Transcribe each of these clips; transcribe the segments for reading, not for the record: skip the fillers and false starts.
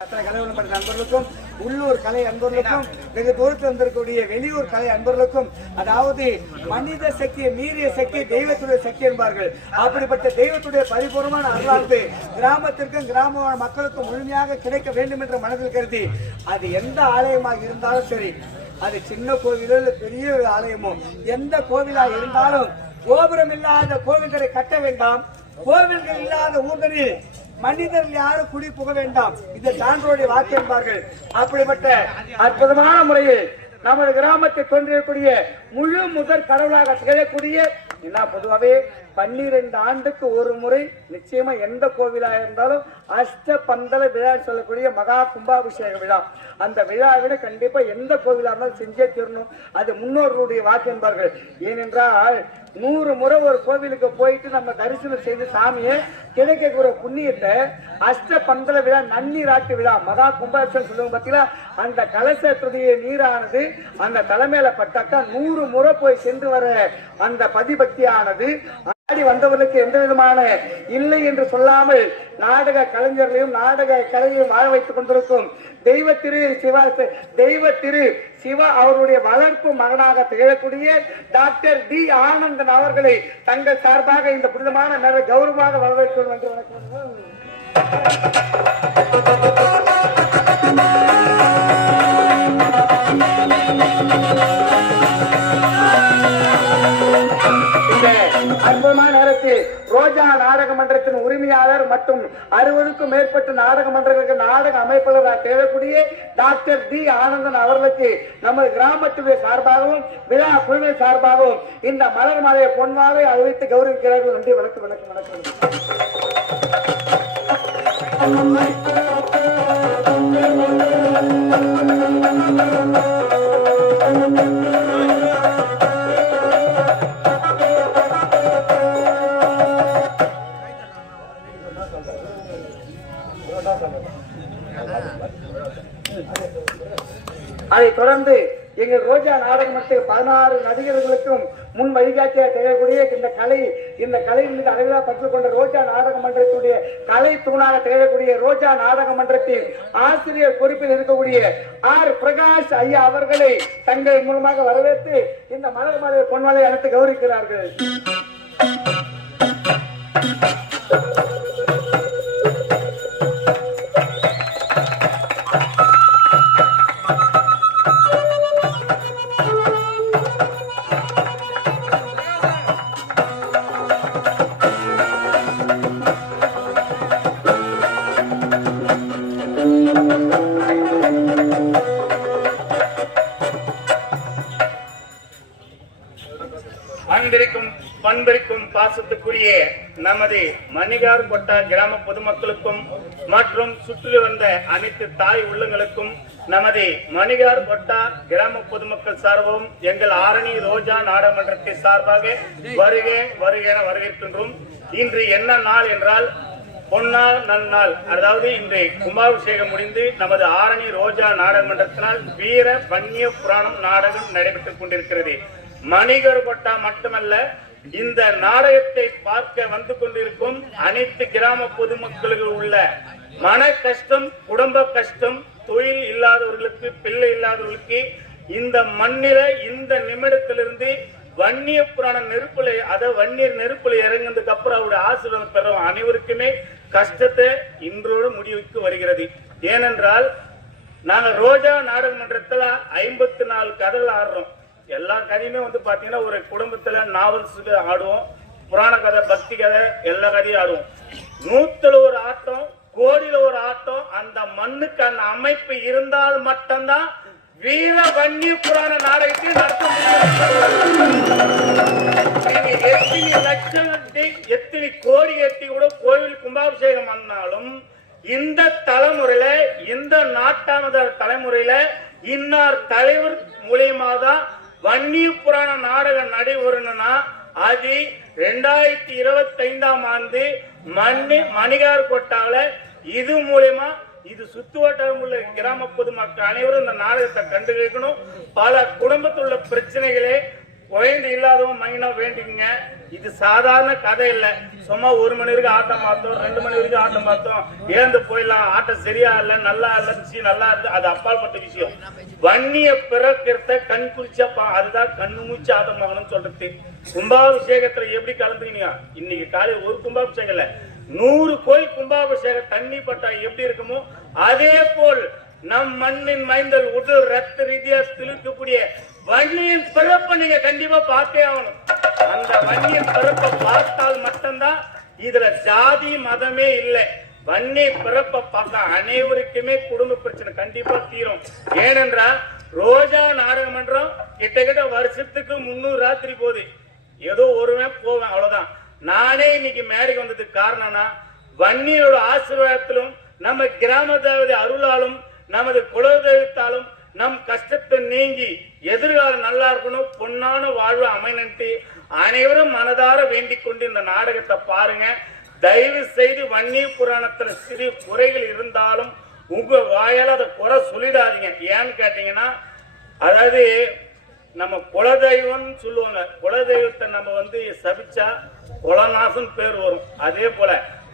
நண்பர்களுக்கும் உள்ளூர் கலை அன்பர்களுக்கும் வெகு தூரத்தில் வந்திருக்கக்கூடிய வெளியூர் கலை அன்பர்களுக்கும், அதாவது மனித சக்தி மீறிய சக்தி தெய்வத்துடைய சக்தி என்பார்கள். அப்படிப்பட்ட தெய்வத்துடைய பரிபூர்ணமான அருளானது கிராமத்திற்கும் கிராம மக்களுக்கும் முழுமையாக கிடைக்க வேண்டும் என்ற மனதில் கருதி, அது எந்த ஆலயமாக இருந்தாலும் சரி, அது சின்ன கோவிலோ பெரிய ஆலயமோ, எந்த கோவிலாக இருந்தாலும் கோபுரம் இல்லாத கோவில்களை கட்ட வேண்டாம். கோவில்கள் இல்லாத ஊர்களில் மனிதர்கள் யாரும் குடி புக வேண்டாம். இது சான்றோடைய வாக்கு என்பார்கள். அப்படிப்பட்ட அற்புதமான முறையில் நமது கிராமத்தை தோன்றியக்கூடிய முழு முதற் கடவுளாக திகழக்கூடிய பொதுவாகவே 12 ஆண்டுக்கு ஒரு முறை நிச்சயமா எந்த கோவிலா இருந்தாலும் அஷ்ட பந்தல விழா சொல்லக்கூடிய மகா கும்பாபிஷேக விழா. அந்த விழாவிட கண்டிப்பா எந்த கோவிலா இருந்தாலும் செஞ்சே தீரணும். அது முன்னோர்களுடைய வாக்கு என்பார்கள். ஏனென்றால் 100 முறை ஒரு கோவிலுக்கு போயிட்டு நம்ம தரிசனம் செய்து சாமியை கிடைக்கக்கூடிய புண்ணியத்தை அஷ்ட பந்தல விழா, நன்னீராட்டு விழா, மகா கும்பாபிஷேகம் சொல்லுவோம் பார்த்தீங்களா, அந்த கலசத்துடைய நீரானது அந்த தலைமையில பட்டாக்கா 100 முறை போய் சென்று வர அந்த பதிபக்தியானது ஆடி வந்தவர்களுக்கு எந்த விதமான இல்லை என்று சொல்லாமல் நாடக கலைஞர்களையும் நாடக கலையையும் வாழ வைத்துக் கொண்டிருக்கும் தெய்வ திரு சிவா அவருடைய வளர்ப்பு மகனாக திகழக்கூடிய டாக்டர் டி ஆனந்தன் அவர்களை தங்கள் சார்பாக இந்த புனிதமான நேர கௌரவமாக வரவேற்கிறோம் என்று வணக்கம். அற்புதமான நேரத்தில் ரோஜா நாடக மன்றத்தின் உரிமையாளர் மற்றும் 60க்கும் மேற்பட்ட நாடக மன்றங்களுக்கு நாடக அமைப்பாளராக தேவைக்கூடிய டாக்டர் டி ஆனந்தன் அவர்களுக்கு நமது கிராமத்துடைய சார்பாகவும் விழா குழுவை சார்பாகவும் இந்த மலர் மாலையை பொன்மாலை அறிவித்து கௌரவிக்கிறார்கள். நன்றி. வணக்கம் வணக்கம் வணக்கம். அதை தொடர்ந்து எங்கள் ரோஜா நாடக மன்றத்தில் 16 நடிகர்களுக்கும் முன் வழிகாட்டியாக திகழக்கூடிய இந்த கலை மீது அளவிலா பற்று கொண்ட ரோஜா நாடக மன்றத்துடைய கலை தூணாக திகழக்கூடிய ரோஜா நாடக மன்றத்தின் ஆசிரியர் பொறுப்பில் இருக்கக்கூடிய ஆர் பிரகாஷ் ஐயா அவர்களை தங்கள் மூலமாக வரவேற்று இந்த மலர் மாலை பொன்மாலை அழைத்து கௌரவிக்கிறார்கள். பண்பிற்கும் பாசத்துக்குரிய நமது மணிகார் கொட்டா கிராம பொதுமக்களுக்கும் மற்றும் சுற்றி வந்த அனைத்து தாய் உள்ளங்களுக்கும் நமது மணிகார் கொட்டா கிராம பொதுமக்கள் சார்பும் எங்கள் ஆரணி ரோஜா நாடாளுமன்றத்தை சார்பாக வருகை வரவேற்கின்றோம். இன்று என்ன நாள் என்றால் பொன்னாள் நன்னாள். அதாவது இன்று கும்பாபிஷேகம் முடிந்து நமது ஆரணி ரோஜா நாடாளுமன்றத்தினால் வீர வன்னிய புராணம் நாடகம் நடைபெற்றுக் கொண்டிருக்கிறது. மணிகர் கொட்டா மட்டுமல்ல, இந்த நாடகத்தை பார்க்க வந்து கொண்டிருக்கும் அனைத்து கிராம பொதுமக்களுக்கு உள்ள மன கஷ்டம், குடும்ப கஷ்டம், தொழில் இல்லாதவர்களுக்கு, பிள்ளை இல்லாதவர்களுக்கு இந்த மண்ணில இந்த நிமிடத்திலிருந்து வன்னிய புராண நெருப்புல, வன்னியர் நெருப்புல இறங்கினதுக்கு அப்புறம் அவருடைய ஆசீர்வாதம் பெறும் அனைவருக்குமே கஷ்டத்தை இன்றோடு முடிவுக்கு வருகிறது. ஏனென்றால் நாங்க ரோஜா நாடக மன்றத்துல 54 கதைகள் ஆடுறோம். எல்லா கதையுமே பாத்தீங்கன்னா ஒரு குடும்பத்துல நாவல்ஸுக்கு ஆடுவோம், புராண கதை, பக்தி கதை, எல்லா கதையும் ஆடுவோம். 100ல ஒரு ஆட்டம், கோடியில ஒரு ஆட்டம். அந்த மண்ணுக்கு அந்த அமைப்பு இருந்தால் மட்டும்தான் வீர வன்னிய புராண நாடகத்தை நடத்த முடியும். எத்தனை லட்சம் எத்தனை கோடி எட்டி கூட கோவில் கும்பாபிஷேகம் பண்ணாலும் இந்த தலைமுறையில, இந்த நாட்டாமத தலைமுறையில இன்னார் தலைவர் மூலியமா தான் வன்னிய புராண நாடகம் நடைபெறணும்னா அது 2025ஆம் ஆண்டு மணிகார் கொட்டால இது மூலியமா இது சுத்து வட்டாரம் உள்ள கிராம பொதுமக்கள் அனைவரும் இந்த நாடகத்தை கண்டுகளிக்கணும். பல குடும்பத்தில் உள்ள பிரச்சனைகளே குழந்தை இல்லாதவங்க மைனா வேண்டிக்குங்க. இது சாதாரண கதை இல்ல. சும்மா 1 மணி வரைக்கும் ஆட்டம் பார்த்தோம், 2 மணி வரைக்கும் ஆட்டம் பார்த்தோம், ஏந்து போயிடலாம், ஆட்டம் சரியா இல்ல, நல்லா இல்ல, நல்லா இருந்து, அது அப்பாற்பட்ட விஷயம். வன்னிய பிறக்கிறத கண் குறிச்சா அதுதான் கண்ணு மூச்சு ஆட்டம் ஆகணும்னு சொல்றது. கும்பாபிஷேகத்துல எப்படி கலந்துக்கினீங்க? இன்னைக்கு காலையில் ஒரு கும்பாபிஷேகம் இல்ல, 100 கோயில் கும்பாபிஷேகம் தண்ணி பட்டா எப்படி இருக்குமோ அதே போல் நம் மண்ணின் மைந்தல் உடல் ரத்த ரீதியா திழுக்கக்கூடிய வன்னியின் பிறப்பை நீங்க கண்டிப்பா பார்த்தே ஆகணும். அந்த வன்னியின் பிறப்பை பார்த்தால் மட்டும்தான் இதுல ஜாதி மதமே இல்லை. வன்னி பிறப்பை பார்த்தா அனைவருக்குமே குடும்ப பிரச்சனை கண்டிப்பா தீரும். ஏனென்றால் ரோஜா நாடகமன்றம் கிட்டத்தட்ட வருஷத்துக்கு 300 ராத்திரி போகுது. ஏதோ ஒருவன் போவேன், அவ்வளவுதான். நானே இன்னைக்கு மேடைக்கு வந்ததுக்கு காரணம்னா வன்னியோட ஆசீர்வாதத்திலும் நம்ம கிராம தேவதை அருளாலும் நமது குலதெய்வத்தாலும் நம் கஷ்டத்தை நீங்கி எதிர்காலம் நல்லா இருக்கணும், பொன்னான வாழ்வு அமைனன்ட்டு அனைவரும் மனதார வேண்டிக் கொண்டு இந்த நாடகத்தை பாருங்க. தயவு செய்து வன்னி புராணத்துல சிறு குறைகள் இருந்தாலும் உங்க வாயால அதை குறை சொல்லிடாதீங்க. ஏன்னு கேட்டீங்கன்னா, அதாவது நம்ம குலதெய்வம் சொல்லுவாங்க, குலதெய்வத்தை நம்ம சபிச்சா குலநாசம் பேர் வரும். அதே போல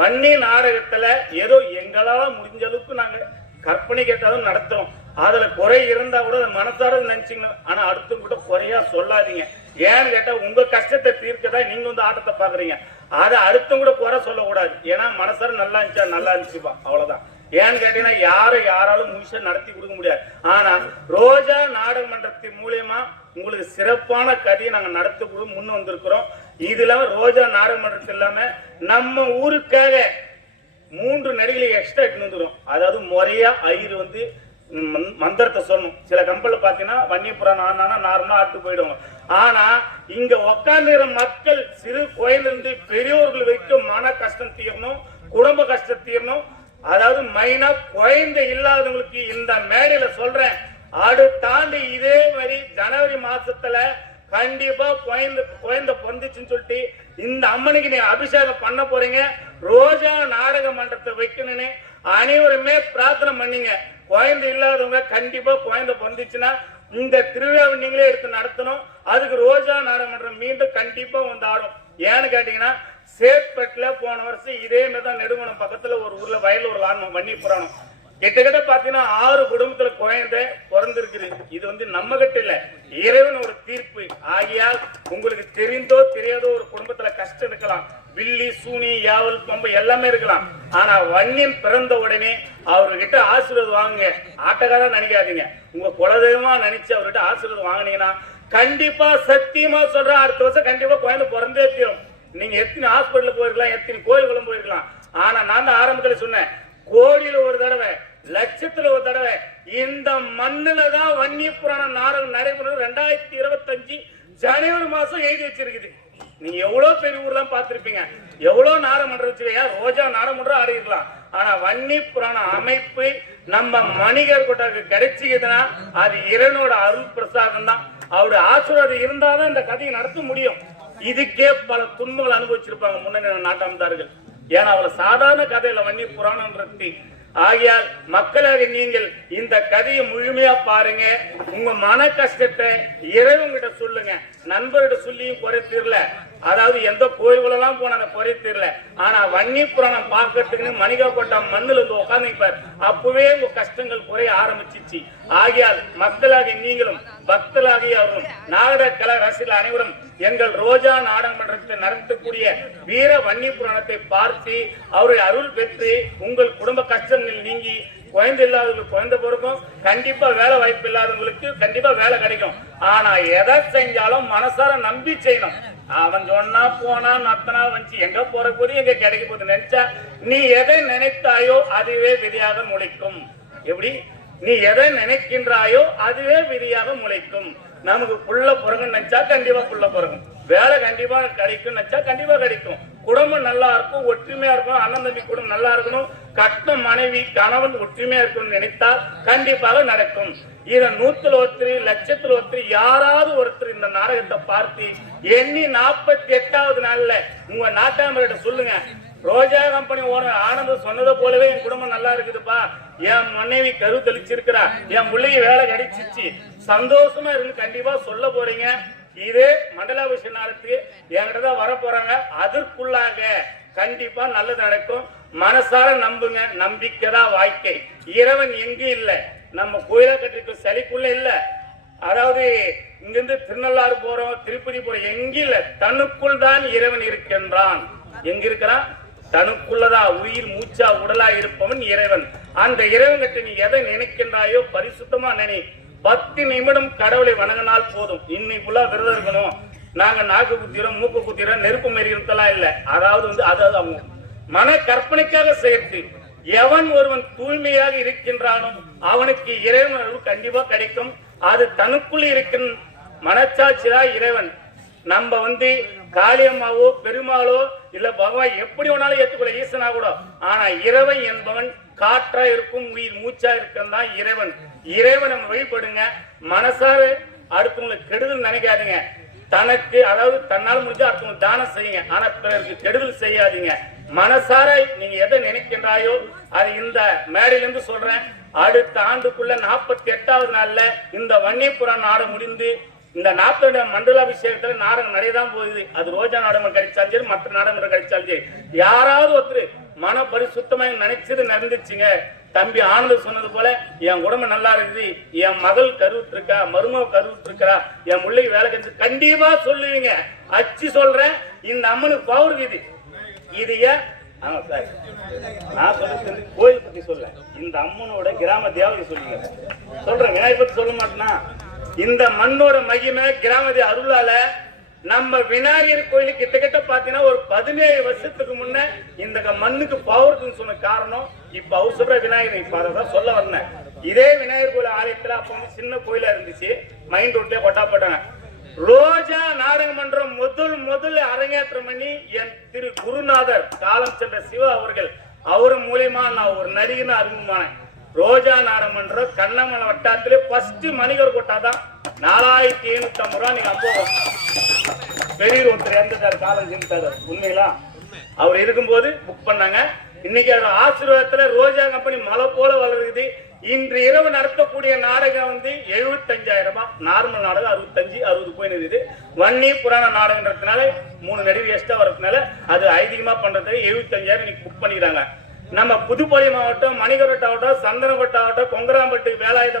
வன்னி நாடகத்துல ஏதோ எங்களால முடிஞ்ச அளவுக்கு நாங்க கற்பனை கேட்டாலும் நடத்துறோம். அதுல குறை இருந்தா கூட மனசார நினைச்சுங்க. ஆனா அடுத்த கூட குறையா சொல்லாதீங்க. ஏன்னு கேட்டா உங்க கஷ்டத்தை தீர்க்கதான் நீங்க ஆட்டத்தை பாக்குறீங்க. அதை அடுத்த கூட குறை சொல்லக்கூடாது. ஏன்னா மனசார நல்லா இருந்துச்சா நல்லா இருந்துச்சுப்பா, அவ்வளவுதான். ஏன்னு கேட்டீங்கன்னா யாராலும் முழுசா நடத்தி கொடுக்க முடியாது. ஆனா ரோஜா நாடக மன்றத்தின் மூலியமா உங்களுக்கு சிறப்பான கதையை நாங்க நடத்த கூட முன் வந்திருக்கிறோம். இதுல ரோஜா நாடக மன்றத்தில் இல்லாம நம்ம ஊருக்காக 3 நடிகளை எக்ஸ்ட்ரா எடுத்து வந்துடும். அதாவது முறையா ஐயர் மந்திரத்தை சொல்லணும். சில கம்பெனில பாத்தீங்கன்னா வன்னியபுராணம் ஆனா நார்மலா ஆட்டு போயிடுவாங்க. ஆனா இங்க உட்கார்ந்துற மக்கள் சிறு குழந்தை பெரியவர்கள் வரைக்கும் மன கஷ்டம் தீரணும், குடும்ப கஷ்டம் தீரணும். அதாவது மைனா குழந்தை இல்லாதவங்களுக்கு இந்த மேடையில சொல்றேன், அடுத்தாண்டு இதே மாதிரி ஜனவரி மாசத்துல கண்டிப்பா குழந்தை பொந்துச்சுன்னு சொல்லிட்டு இந்த அம்மனுக்கு நீங்க அபிஷேகம் பண்ண போறீங்க. ரோஜா நாடக மன்றத்தை வைக்கணும்னு அனைவருமே பிரார்த்தனை பண்ணீங்க. குழந்தை இல்லாதவங்க கண்டிப்பா குழந்தை பொந்துச்சுன்னா இந்த திருவிழாவை நீங்களே எடுத்து நடத்தணும். அதுக்கு ரோஜா நாடக மன்றம் மீண்டும் கண்டிப்பா ஆடும். ஏன்னு கேட்டீங்கன்னா, சேத்பேட்ல போன வருஷம் இதே மாதிரிதான் நெடுமணம் பக்கத்துல ஒரு ஊர்ல வயலூர்ல ஆடணும் வன்னி புராணம். கிட்டத்தட்ட பாத்தீங்கன்னா 6 குடும்பத்துல குழந்தை பிறந்திருக்குது. இது நம்ம கிட்ட இல்ல, இறைவன் ஒரு தீர்ப்பு. ஆகியால் உங்களுக்கு தெரிந்தோ தெரியாதோ ஒரு குடும்பத்துல கஷ்டம் இருக்கலாம், வில்லி சூனி யாவல் பம்பு எல்லாமே இருக்கலாம். ஆனா வன்னியன் பிறந்த உடனே அவர்கிட்ட ஆசீர்வாதம் வாங்குங்க. ஆட்டக்காரா நினைக்காதீங்க, உங்க குலதெய்வமா நினைச்சு அவர்கிட்ட ஆசீர்வாதம் வாங்கினீங்கன்னா கண்டிப்பா சத்தியமா சொல்றேன், அடுத்த வருஷம் கண்டிப்பா குழந்தை பிறந்தே தீரும். நீங்க எத்தனை ஹாஸ்பிட்டல் போயிருக்கலாம், எத்தனை கோயில்களும் போயிருக்கலாம். ஆனா நான் தான் ஆரம்பத்துல சொன்னேன், கோடியில ஒரு தடவை, லட்சத்துல ஒரு தடவை இந்த மண்ணுல தான் வன்னி புராணம் நாடகம் நடைபெறும். 2025 ஜனவரி மாசம் எழுதி வச்சிருக்குது. நீங்க எவ்வளவு பெரிய ஊர்லாம் பார்த்திருப்பீங்க, எவ்வளவு நாடகமன்றம் வச்சுக்கா, ரோஜா நாடகமன்றம் ஆடி இருக்கலாம். ஆனா வன்னி புராண அமைப்பு நம்ம மணிகர் கொட்டாக்கு கிடைச்சிக்குதுன்னா அது இறைவனோட அருள் பிரசாதம் தான். அவருடைய ஆசீர்வாதம் இருந்தாதான் இந்த கதையை நடத்த முடியும். இதுக்கே பல துன்பங்கள் அனுபவிச்சிருப்பாங்க முன்னணி நாட்டாமதார்கள். ஏன்னா அவ்வளவு சாதாரண கதையில வன்னி புராணம்ன்றது. ஆகையால் மக்களாக நீங்கள் இந்த கதையை முழுமையா பாருங்க. உங்க மன கஷ்டத்தை இறைவங்கிட்ட சொல்லுங்க. நண்பர்கிட்ட சொல்லியும் குறை தீரல, அதாவது எந்த கோயில்களெல்லாம் போன அந்த குறை தீரல. ஆனா வன்னி புராணம் பார்க்கறதுக்குன்னு மணிகா கோட்டா மண்ணுல உட்காந்துப்பார், அப்பவே உங்க கஷ்டங்கள் குறைய ஆரம்பிச்சிச்சு. ஆகையால் மக்களாக நீங்களும் பக்தர்களாகிய அவரும் நாடக கலை ரசிகர்கள் அனைவரும் எங்கள் ரோஜா நாடக மன்றத்தை நடத்தக்கூடிய வீர வன்னி புராணத்தை பார்த்து அவருடைய அருள் பெற்று உங்கள் குடும்ப கஷ்டங்கள் நீங்கி குழந்தை இல்லாதவங்களுக்கு குழந்தை பிறக்கும், கண்டிப்பா வேலை வாய்ப்பு இல்லாதவங்களுக்கு கண்டிப்பா வேலை கிடைக்கும். ஆனா எதை செஞ்சாலும் மனசார நம்பி செய்யணும். அவன் சொன்னா போனா நத்தனா வந்து எங்க போற போது எங்க கிடைக்க போது நினைச்சா நீ எதை நினைத்தாயோ அதுவே விதியாக முளைக்கும். எப்படி நீ எதை நினைக்கின்றாயோ அதுவே விதியாக முளைக்கும். நமக்கு புள்ள பிறகு நினைச்சா கண்டிப்பா புள்ள பிறகும், வேலை கண்டிப்பா கிடைக்கும் நினைச்சா கண்டிப்பா கிடைக்கும், குடும்பம் நல்லா இருக்கும், ஒற்றுமையா இருக்கும், அண்ணன் தம்பி குடும்பம் நல்லா இருக்கணும், கட்டம் மனைவி கணவன் ஒற்றுமையா இருக்கணும்னு நினைத்தால் கண்டிப்பாக நடக்கும். இதை 100ல் ஒருத்தர், லட்சத்தில் ஒருத்தர், யாராவது ஒருத்தர் இந்த நாடகத்தை பார்த்து எண்ணி 48வது நாள்ல உங்க நாட்டாமர்கிட்ட சொல்லுங்க, ரோஜா கம்பெனி ஓனர் ஆனந்த் சொன்னதை போலவே என் குடும்பம் நல்லா இருக்குதுப்பா, என் மனைவி கரு தெளிச்சிருக்கிறா, என் பிள்ளைக்கு வேலை கிடைச்சிச்சு, சந்தோஷமா இருந்து கண்டிப்பா சொல்ல போறீங்க. இதே மண்டலாபிஷேக நாளத்துக்கு என்கிட்ட தான் வர போறாங்க. அதற்குள்ளாக கண்டிப்பா நல்லது நடக்கும். மனசார நம்புங்க. நம்பிக்கை தான் வாழ்க்கை. இறைவன் எங்கும் இல்ல, நம்ம கோயிலா கட்டிருக்க சிலைக்குள்ள இல்ல. அதாவது இங்கிருந்து திருநள்ளாறு போறோம், திருப்பதி போறோம், எங்க இல்ல, தனக்குள் தான் இறைவன் இருக்கின்றான். எங்க இருக்கிறான்? தனக்குள்ளதான் உயிர் மூச்சா உடலா இருப்பவன் இறைவன். அந்த இறைவன் கிட்ட நீ எதை நினைக்கின்றாயோ பரிசுத்தமா நினை. 10 நிமிடம் கடவுளை வணங்கினால் போதும். இன்னைக்குள்ள விரதம் இருக்கணும், நாங்க நாக்கு குத்திரோம், மூக்கு குத்திரோம், நெருப்பு மெறியலாம் இல்ல. அதாவது அதாவது அவங்க மன கற்பனைக்காக சேர்த்து எவன் ஒருவன் தூய்மையாக இருக்கின்றானோ அவனுக்கு இறைவன் கண்டிப்பா கிடைக்கும். அது தனக்குள்ள இருக்கின்ற மனச்சாட்சியா இறைவன். நம்ம காளியம்மாவோ பெருமாளோ இல்ல பகவான் எப்படி வேணாலும் ஏற்றுக்கொள்ள, ஈசனா கூட. ஆனா இறைவன் என்பவன் காற்றா இருக்கும், உயிர் மூச்சா இருக்கிறதான் இறைவன். இறைவன் நம்ம வழிபடுங்க. மனசார அடுத்தவங்களுக்கு கெடுதல் நினைக்காதீங்க. தனக்கு அதாவது தன்னால் முடிஞ்சா அடுத்தவங்க தானம் செய்யுங்க. ஆனா பிறருக்கு கெடுதல் செய்யாதீங்க. மனசார நீங்க எதை நினைக்கின்றாயோ அது இந்த மேடையிலிருந்து சொல்றேன். அடுத்த ஆண்டுக்குள்ள 48வது நாள்ல இந்த வன்னியபுரம் நாடு முடிந்து இந்த 40 மண்டலாபிஷேகத்துல நாடகம் நடையதான் போகுது. அது ரோஜா நாடகம் கிடைச்சாலும் சரி, மற்ற நாடகம் கிடைச்சாலும் சரி, யாராவது ஒருத்தர் மன பரிசுத்தமா நினைச்சது நடந்துச்சுங்க. தம்பி ஆனந்த் சொன்னது போல என் உடம்பு நல்லா இருக்குது, என் மகள் கருவுட்டு இருக்கா, மருமக கருவுட்டு இருக்கா, என் முள்ளைக்கு வேலை கிடைச்சு கண்டிப்பா சொல்லுவீங்க. அச்சு சொல்றேன். இந்த அம்மனுக்கு பவர் இது. இது ஏன் நான் சொல்ல கோயில் பத்தி சொல்ல, இந்த அம்மனோட கிராம தேவதை சொல்லுங்க. சொல்றேன், விநாயகர் பத்தி சொல்ல மாட்டேன்னா. இந்த மண்ணோட மகிமை கிராம அருளால நம்ம விநாயகர் கோயிலுக்கு கிட்டத்தட்ட பாத்தீங்கன்னா ஒரு 17 வருஷத்துக்கு முன்ன இந்த மண்ணுக்கு பவர்னு சொன்ன காரணம் இப்ப அவர் சொல்ற விநாயகர். இப்ப அதான் சொல்ல வந்தேன். இதே விநாயகர் கோயில் ஆலயத்துல அப்ப சின்ன கோயிலா இருந்துச்சு, மைண்ட் ரோட்லயே கொட்டா போட்டாங்க. ரோஜா நாடக மன்றம் முதல் அரங்கேற்றம் பண்ணி என் திரு குருநாதர் காலம் சென்ற சிவா அவர்கள், அவரு மூலியமா நான் ஒரு நடிகை அறிமுகமானேன். ரோஜா நாடக மன்றம் கண்ணமலை வட்டாரத்திலே ஃபர்ஸ்ட் மணிகர் கொட்டாதான் 4750 ரூபா. நீங்க அம்போம் பெரிய ஒருத்தர் இறந்துட்டாரு, காலம் செஞ்சுட்டாரு. உண்மைங்களா? அவர் இருக்கும்போது புக் பண்ணாங்க. இன்னைக்கு அவர் ஆசீர்வாதத்துல ரோஜா கம்பெனி மலை போல வளருது. இன்று இரவு நடத்தக்கூடிய நாடகம் 75,000 ரூபாய். நார்மல் நாடகம் 65-60 போயிடுது. வன்னி புராண நாடகம்ன்றதுனால 3 நடிகை எக்ஸ்ட்ரா வரதுனால அது அதிகமா பண்றதுக்கு 75,000 இன்னைக்கு புக் பண்ணிக்கிறாங்க. நம்ம புதுப்பள்ளி மாவட்டம், மணிகரட்டு ஆகட்டும், சந்தனப்பட்டு ஆகட்டும், கொங்கராம்பட்டு, வேலாயுத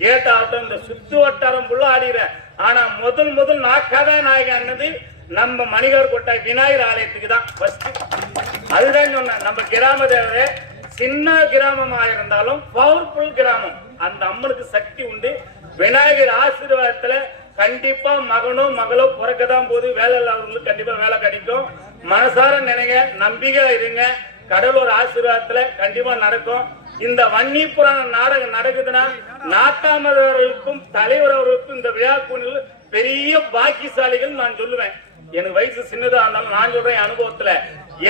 கேட் ஆகட்டும், இந்த சுத்து வட்டாரம் ஃபுல்லா ஆடிற. ஆனா முதல் கதாநாயகன் நம்ம மணிகர் கொட்டாய் விநாயகர் ஆலயத்துக்கு தான் ஃபர்ஸ்ட். அதுதான் சொன்ன நம்ம கிராம தேவதை. சின்ன கிராமமா இருந்தாலும் பவர்ஃபுல் கிராமம். அந்த அம்மனுக்கு சக்தி உண்டு. விநாயகர் ஆசீர்வாதத்துல கண்டிப்பா மகனோ மகளோ பிறக்கதான் போது வேலை இல்லாதவங்களுக்கு கண்டிப்பா வேலை கிடைக்கும். மனசார நினைங்க, நம்பிக்கை இருங்க. கடவுளோட ஆசீர்வாதத்துல கண்டிப்பா நடக்கும். இந்த வன்னி புராண நாடகம் நடக்குதுன்னா நாட்டாமர்களுக்கும் தலைவர் அவர்களுக்கும் இந்த விழாக்குழுவில் பெரிய பாக்கியசாலிகள் நான் சொல்லுவேன். எனக்கு வயசு சின்னதா இருந்தாலும் நான் சொல்றேன் அனுபவத்துல,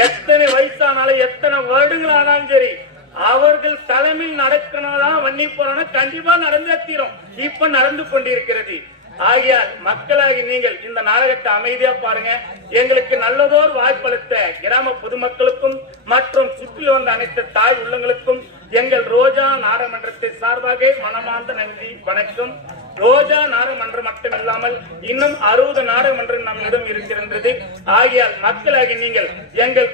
எத்தனை வயசானாலும் எத்தனை வருடங்கள் ஆனாலும் சரி, அவர்கள் தலைமையில் நடக்கணும் வன்னி புராணம் கண்டிப்பா நடந்தே தீரும். இப்ப நடந்து கொண்டிருக்கிறது. ஆகியால் மக்களாகி நீங்கள் இந்த நாடகத்தை அமைதியா பாருங்க. எங்களுக்கு நல்லதோர் வாய்ப்பளித்த கிராம பொதுமக்களுக்கும் மற்றும் சுற்றி வந்த அனைத்து தாய் உள்ளங்களுக்கும் எங்கள் ரோஜா நாடகமன்றத்தை சார்பாக மனமார்ந்த நன்றி, வணக்கம். ரோஜா நாடகமன்றம் மட்டுமில்லாமல் இன்னும் 60 நாடகமன்றம் நம்மிடம் இருக்கின்றது. ஆகியால் மக்களாகி நீங்கள் எங்கள்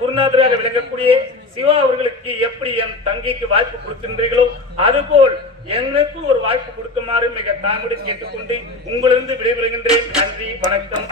குருநாதராக விளங்கக்கூடிய சிவா அவர்களுக்கு எப்படி என் தங்கைக்கு வாய்ப்பு கொடுக்கின்றீர்களோ அதுபோல் எனக்கு ஒரு வாய்ப்பு கொடுக்குமாறு மிக தாழ்மையுடன் கேட்டுக்கொண்டு உங்களிருந்து விடைபெறுகின்றேன். நன்றி, வணக்கம்.